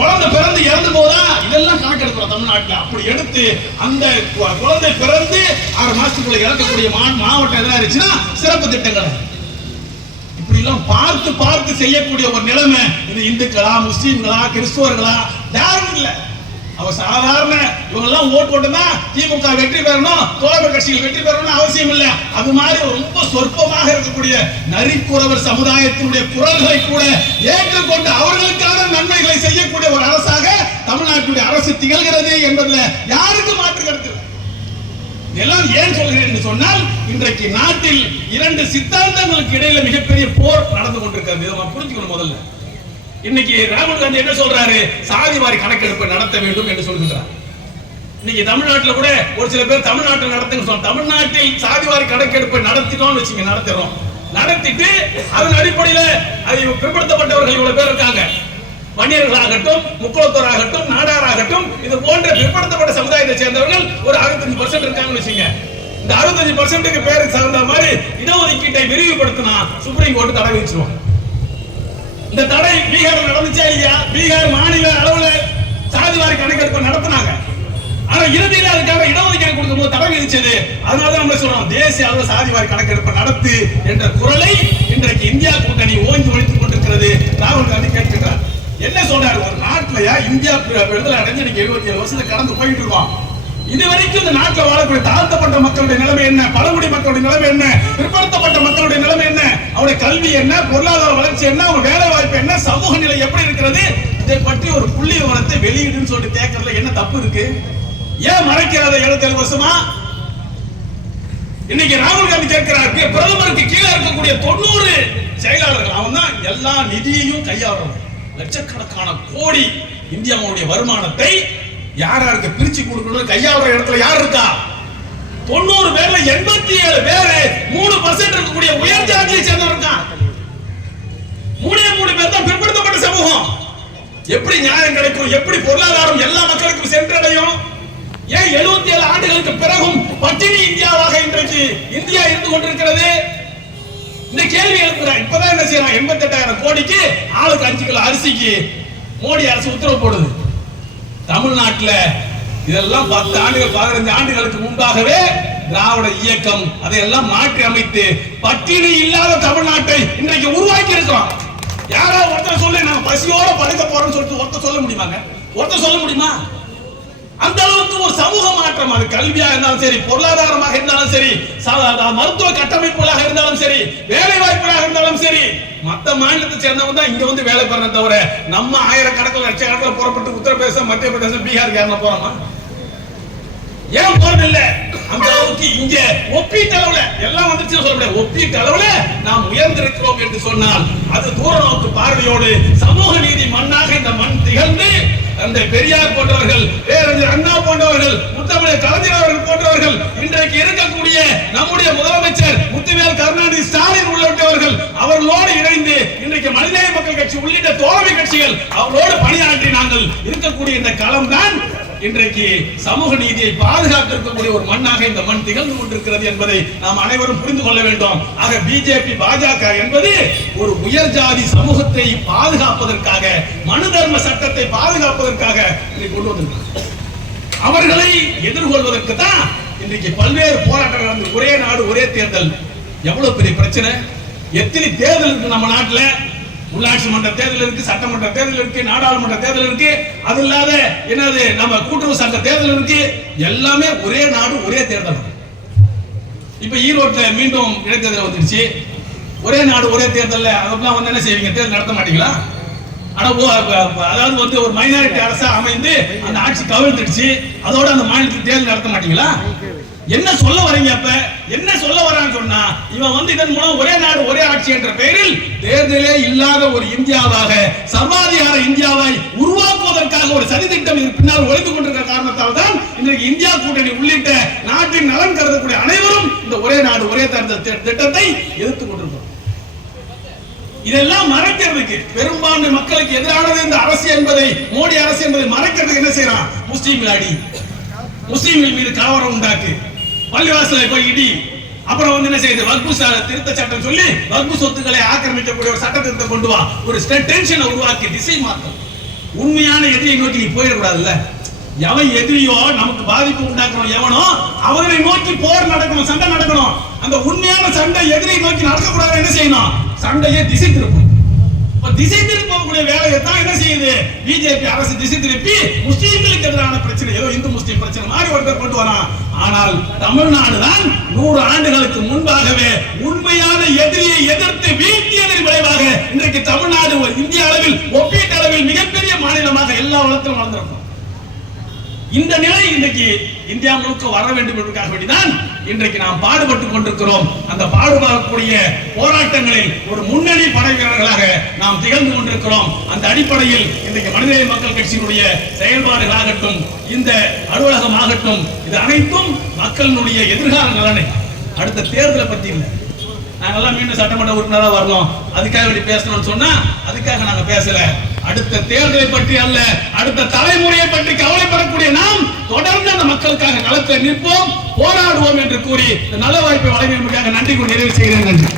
குழந்தை பிறந்து இறந்து போதா இதெல்லாம் கணக்கெடுக்கிறோம் தமிழ்நாட்டில். அப்படி எடுத்து அந்த குழந்தை பிறந்து 6 மாசத்துக்குள்ள இறக்கக்கூடிய மாவட்டம் எதனா இருந்துச்சுன்னா சிறப்பு திட்டங்கள். இப்படி எல்லாம் பார்த்து பார்த்து செய்யக்கூடிய ஒரு நிலைமை இது இந்துக்களா முஸ்லீம்களா கிறிஸ்துவர்களா யாரும் இல்லை. அவ சாதாரண இவங்க எல்லாம் ஓட்டு போட்டுனா திமுக வெற்றி பெறணும், தோழமை கட்சிகள் வெற்றி பெறணும் அவசியம் இல்லை. அது மாதிரி ரொம்ப சொற்பமாக இருக்கக்கூடிய நரிக்குறவர் சமுதாயத்தினுடைய குரல்களை கூட ஏற்றுக்கொண்டு அவர்களுக்கான நன்மைகளை செய்யக்கூடிய ஒரு அரசாக தமிழ்நாட்டுடைய அரசு திகழ்கிறது என்பதில் யாருக்கு மாற்று கருத்து? இதெல்லாம் ஏன் சொல்கிறேன் என்று சொன்னால், இன்றைக்கு நாட்டில் 2 சித்தாந்தங்களுக்கு இடையில மிகப்பெரிய போர் நடந்து கொண்டிருக்கிறது. இதை புரிஞ்சுக்கணும். முதல்ல இன்னைக்கு ராகுல் காந்தி என்ன சொல்றாரு? சாதிவாரி கணக்கெடுப்பை நடத்த வேண்டும் என்று சொல்கிறார். இன்னைக்கு தமிழ்நாட்டில் கூட ஒரு சில பேர் தமிழ்நாட்டில் நடத்துங்க சொல்றாங்க. தமிழ்நாட்டில் சாதிவாரி கணக்கெடுப்பை நடத்திட்டோம்னு வச்சுங்க, நடத்துறோம். நடத்திட்டு அதன் அடிப்படையில் அது பிற்படுத்தப்பட்டவர்கள் இவ்வளவு பேர் இருக்காங்க, வன்னியர்களாகட்டும் முக்குளத்தோராகட்டும் நாடாராகட்டும் இது போன்ற பிற்படுத்தப்பட்ட சமுதாயத்தை சேர்ந்தவர்கள் ஒரு 65% இருக்காங்கன்னு வச்சுங்க. இந்த 65% பேருக்கு சார்ந்த மாதிரி இடஒதுக்கீட்டை விரிவுபடுத்தினா சுப்ரீம் கோர்ட் தடை வச்சிருவாங்க. இந்த தடை பீகார் நடந்துச்சா இல்லையா? பீகார் மாநில அளவுல சாதிவாரி கணக்கெடுப்பு நடத்தினாங்க. ஆனா இறுதியில் அதுக்காக இடஒதுக்கீடு கொடுக்கும்போது தடை விதிச்சது. அதனால நம்ம சொல்றோம் தேசிய அளவு சாதிவாரி கணக்கெடுப்பு நடத்து என்ற குரலை இன்றைக்கு இந்தியா கூட்டணி ஓங்கி ஒழித்துக் கொண்டிருக்கிறது. ராகுல் காந்தி கேட்கிறார். என்ன சொல்றாரு? ஒரு நாட்டிலயா இந்தியா விடுதலை அடைஞ்சு 77 வருஷத்தை கடந்து போயிட்டு இருக்கோம். இதுவரைக்கும் இந்த நாட்டில் வாழக்கூடிய தாழ்த்தப்பட்ட மக்களுடைய நிலைமை என்ன, பழங்குடி மக்களுடைய நிலைமை என்ன, பிற்படுத்தப்பட்ட மக்களுடைய நிலைமை என்ன, அவருடைய கல்வி என்ன, பொருளாதார வளர்ச்சி என்ன, அவங்க வேலை வாய்ப்பு என்ன, சமூக நிலை எப்படி இருக்கிறது, இதை பற்றி ஒரு புள்ளி விவரத்தை வெளியிடுன்னு சொல்லிட்டு கேட்கறதுல என்ன தப்பு இருக்கு? ஏன் மறைக்கிறத 77 வருஷமா? இன்னைக்கு ராகுல் காந்தி கேட்கிறார், பிரதமருக்கு கீழே இருக்கக்கூடிய 90 செயலாளர்கள், அவன் தான் எல்லா நிதியையும் கையாளுறவன். லட்சக்கணக்கான கோடி இந்தியாவுடைய வருமானத்தை யாராருக்கு பிரிச்சு கொடுக்கணும் கையாளுற இடத்துல யார் இருக்கா? 90 பேர்ல 87 பேர் 3% இருக்கக்கூடிய உயர் ஜாதியை சேர்ந்தவர் இருக்கான். 3 பேர் தான் பிற்படுத்தப்பட்ட சமூகம். எப்படி நியாயம் கிடைக்கும்? எப்படி பொருளாதாரம் எல்லா மக்களுக்கும் சென்றடையும்? ஏன் 77 ஆண்டுகளுக்கு பிறகும் பட்டினி இந்தியாவாக இன்றைக்கு இந்தியா இருந்து கொண்டிருக்கிறது? இந்த கேள்வி எழுப்புறான். இப்பதான் என்ன செய்யறான்? 88,000 கோடிக்கு ஆளுக்கு 5 கிலோ அரிசிக்கு மோடி அரசு உத்தரவு போடுது. தமிழ்நாட்டில் இதெல்லாம் 10 ஆண்டுகள் 15 ஆண்டுகளுக்கு முன்பாகவே திராவிட இயக்கம் அதையெல்லாம் மாற்றி அமைத்து பட்டினி இல்லாத தமிழ்நாட்டை இன்றைக்கு உருவாக்கி இருக்கிறோம். யாரோ ஒருத்தர் சொல்லி நான் பசியோட படுக்க போறேன்னு சொல்லிட்டு ஒருத்தர் சொல்ல முடியுமாங்க? ஒருத்தர் சொல்ல முடியுமா? அந்த அளவுக்கு ஒரு சமூக மாற்றம், அது கல்வியா இருந்தாலும் சரி, பொருளாதாரமாக இருந்தாலும் சரி, மருத்துவ கட்டமைப்புகளாக இருந்தாலும் சரி, வேலை வாய்ப்புகளாக இருந்தாலும் சரி, மத்த மாநிலத்தை சேர்ந்தவங்க தான் இங்க வந்து வேலை பெறணும் தவிர நம்ம ஆயிரக்கணக்கில் லட்சக்கணக்கில் புறப்பட்டு உத்தரப்பிரதேசம் மத்திய பிரதேசம் பீகாருக்கு யாருன்னா போறோமா? ஏன் போறது இல்ல? அந்த அளவுக்கு இங்க ஒப்பீட்டு அளவுல எல்லாம் வந்துச்சு சொல்ல முடியாது. ஒப்பீட்டு அளவுல நாம் உயர்ந்திருக்கிறோம் என்று சொன்னால் அது தூர நோக்கு பார்வையோடு சமூக நீதி மண்ணாக இந்த மண் திகழ்ந்து அந்த பெரியார் போன்றவர்கள், பேரறிஞர் அண்ணா போன்றவர்கள், முத்தமிழர் கலைஞர் அவர்கள் போன்றவர்கள், இன்றைக்கு இருக்கக்கூடிய நம்முடைய முதலமைச்சர் முத்துவேல் கருணாநிதி ஸ்டாலின் உள்ளிட்டவர்கள் அவர்களோடு இணைந்து இன்றைக்கு மனிதநேய மக்கள் கட்சி உள்ளிட்ட தோழமை கட்சிகள் அவர்களோடு பணியாற்றி நாங்கள் இருக்கக்கூடிய இந்த களம் தான் இன்றைக்கு சமூக நீதியை பாதுகாத்திருக்கக்கூடிய ஒரு மண்ணாக இந்த மண் திகழ்ந்து கொண்டிருக்கிறது என்பதை நாம் அனைவரும் புரிந்து கொள்ள வேண்டும். ஆக பிஜேபி பாஜக என்பது ஒரு உயர் ஜாதி சமூகத்தை பாதுகாப்பதற்காக, மனு தர்ம சட்டத்தை பாதுகாப்பதற்காக கொண்டு வந்திருக்கிறார். அவர்களை எதிர்கொள்வதற்கு தான் இன்றைக்கு பல்வேறு போராட்டங்கள் நடந்து, ஒரே நாடு ஒரே தேர்தல் எவ்வளவு பெரிய பிரச்சனை. எத்தனை தேர்தல் இருக்கு நம்ம நாட்டில்? உள்ளாட்சி மன்ற தேர்தல் இருக்கு, சட்டமன்ற தேர்தல் இருக்கு, நாடாளுமன்ற தேர்தல் இருக்கு, அது இல்லாத என்னது நம்ம கூட்டுறவு சங்க தேர்தல் இருக்கு. எல்லாமே ஒரே நாடு ஒரே தேர்தல். இப்ப ஈரோட்ல மீண்டும் இடைத்தேர்தல் வந்துருச்சு. ஒரே நாடு ஒரே தேர்தல். அதெல்லாம் வந்து என்ன செய்வீங்க? தேர்தல் நடத்த மாட்டீங்களா? ஆனா அதாவது வந்து ஒரு மைனாரிட்டி அரசா அமைந்து அந்த ஆட்சி கவிழ்ந்துடுச்சு, அதோட அந்த மாநிலத்தில் தேர்தல் நடத்த மாட்டீங்களா? என்ன சொல்ல வரீங்க? அப்ப என்ன சொல்ல வரான்னு சொன்னா, இவன் வந்து இதன் மூலம் ஒரே நாடு ஒரே ஆட்சி என்ற பெயரில் தேர்தலே இல்லாத ஒரு இந்தியாவாக, சர்வாதிகார இந்தியாவை உருவாக்குவதற்காக ஒரு சதி திட்டம் பின்னால் ஒழித்துக் கொண்டிருக்கிற காரணத்தால் தான் இன்றைக்கு இந்தியா கூட்டணி உள்ளிட்ட நாட்டின் நலன் கருதக்கூடிய அனைவரும் இந்த ஒரே நாடு ஒரே தேர்தல் திட்டத்தை எதிர்த்துக் கொண்டிருக்கிறோம். இதெல்லாம் மறைக்கிறதுக்கு, பெரும்பான்மை மக்களுக்கு எதிரானது இந்த அரசு என்பதை, மோடி அரசு என்பதை மறைக்கிறதுக்கு என்ன செய்யறான்? முஸ்லீம்கள் அடி, முஸ்லீம்கள் மீது கலவரம் உண்டாக்கு, பள்ளிவாசலை போய் இடி, அப்புறம் வந்து என்ன செய்யுது? வக்பு திருத்த சட்டம் சொல்லி வக்பு சொத்துக்களை ஆக்கிரமிக்கக்கூடிய ஒரு சட்ட திருத்தம் கொண்டு வா, ஒரு டென்ஷனை உருவாக்கி திசை மாற்றம். உண்மையான எதிரியை நோக்கி நீ போயிடக்கூடாதுல்ல. எவன் எதிரியோ நமக்கு பாதிப்பு உண்டாக்குறோம் எவனோ அவனை நோக்கி போர் நடக்கணும், சண்டை நடக்கணும். அந்த உண்மையான சண்டை எதிரியை நோக்கி நடக்கக்கூடாது. என்ன செய்யணும்? சண்டையை திசை திருப்பும். திசை திருப்பக்கூடிய வேலையை தான் என்ன செய்யுது பிஜேபி அரசு? திசை திருப்பி முஸ்லீம்களுக்கு எதிரான பிரச்சனை, ஏதோ இந்து முஸ்லீம் பிரச்சனை மாதிரி ஒருத்தர் கொண்டு வரான். ஆனால் தமிழ்நாடு தான் 100 ஆண்டுகளுக்கு முன்பாகவே உண்மையான எதிரியை எதிர்த்து வீழ்த்தியதன் விளைவாக இன்றைக்கு தமிழ்நாடு இந்திய அளவில் ஒப்பீட்டு அளவில் மிகப்பெரிய மாநிலமாக எல்லா வளத்திலும் வளர்ந்திருக்கும். இந்த நிலை இன்றைக்கு இந்தியா முழுக்க வர வேண்டும் என்பதற்காக வேண்டிதான் இன்றைக்கு நாம் பாடுபட்டுக் கொண்டிருக்கிறோம். அந்த பாடுபடக்கூடிய போராட்டங்களில் ஒரு முன்னணி படை வீரர்களாக நாம் திகழ்ந்து கொண்டிருக்கிறோம். அந்த அடிப்படையில் இன்றைக்கு மனிதநேய மக்கள் கட்சியினுடைய செயல்பாடுகளாகட்டும், இந்த அலுவலகம் ஆகட்டும், இது அனைத்தும் மக்களுடைய எதிர்கால நலனை. அடுத்த தேர்தலை பத்தி இல்லை, நாங்கெல்லாம் மீண்டும் சட்டமன்ற உறுப்பினராக வரணும் அதுக்காக வேண்டி பேசணும்னு சொன்னா அதுக்காக நாங்க பேசல. அடுத்த தேர்தலை பற்றி அல்ல, அடுத்த தலைமுறையை பற்றி கவலைப்படக்கூடிய நாம் தொடர்ந்து அந்த மக்களுக்காக களத்தில் நிற்போம், போராடுவோம் என்று கூறி நல்ல வாய்ப்பை வழங்கியதற்காக நன்றி கூறி நிறைவு செய்கிறேன். நன்றி.